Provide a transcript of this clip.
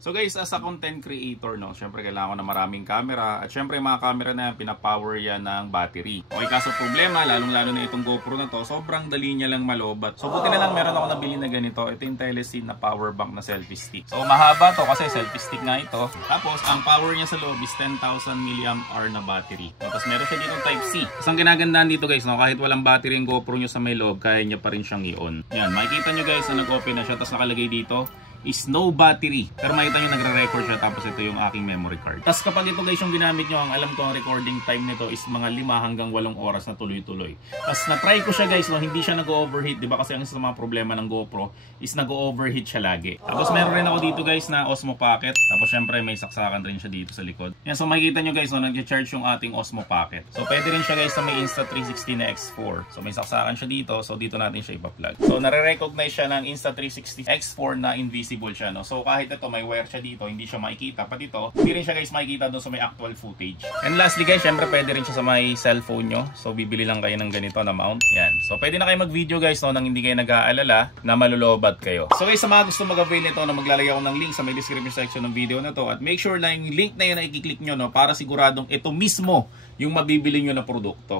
So guys, as a content creator, no, syempre kailangan ko na maraming camera. At syempre yung mga camera na yan, pinapower yan ng battery. Okay, kaso problema, lalong-lalo na itong GoPro na to, sobrang dali niya lang malobat. So buti na lang meron ako nabili na ganito. Ito yung Telesyn na power bank na selfie stick. So mahaba to kasi selfie stick nga ito. Tapos ang power niya sa loob is 10,000 mAh na battery. Tapos meron siya dito Type-C. Tapos ang ginagandaan dito guys, no, kahit walang battery yung GoPro nyo sa may loob, kaya niya pa rin siyang i-on. Yan, makikita nyo guys na nag-open na siya. Tapos nakalagay dito is no battery. Pero makita nyo nagre-record siya, tapos ito yung aking memory card. Tapos kapag ito guys yung ginamit nyo, ang alam ko ang recording time nito is mga 5 hanggang 8 oras na tuloy-tuloy. Tapos na-try ko siya guys, no, hindi siya nag-overheat, di ba? Kasi ang isa sa mga problema ng GoPro is nag-overheat siya lagi. Tapos meron rin ako dito guys na Osmo Pocket. Tapos syempre may saksakan rin siya dito sa likod. Yan, so makikita nyo guys, no, nag-charge yung ating Osmo Pocket. So pwede rin siya guys sa may Insta360 na X4. So may saksakan siya dito, so dito natin siya ipa-plug. So nare-recognize siya ng Insta360 X4 na invisible siya, no? So kahit ito may wire siya dito, hindi siya makikita. Pati ito, hindi rin siya guys makikita doon sa may actual footage. And lastly guys, syempre pwede rin siya sa may cellphone nyo. So bibili lang kayo ng ganito na mount. Yan. So pwede na kayo mag-video guys, no, nang hindi kayo nag-aalala na malulobat kayo. So guys, sa mga gusto mag-avail nito, na maglalagay ako ng link sa may description section ng video na to. At make sure na yung link na yun na i-click nyo, no, para siguradong ito mismo yung mabibili nyo na produkto.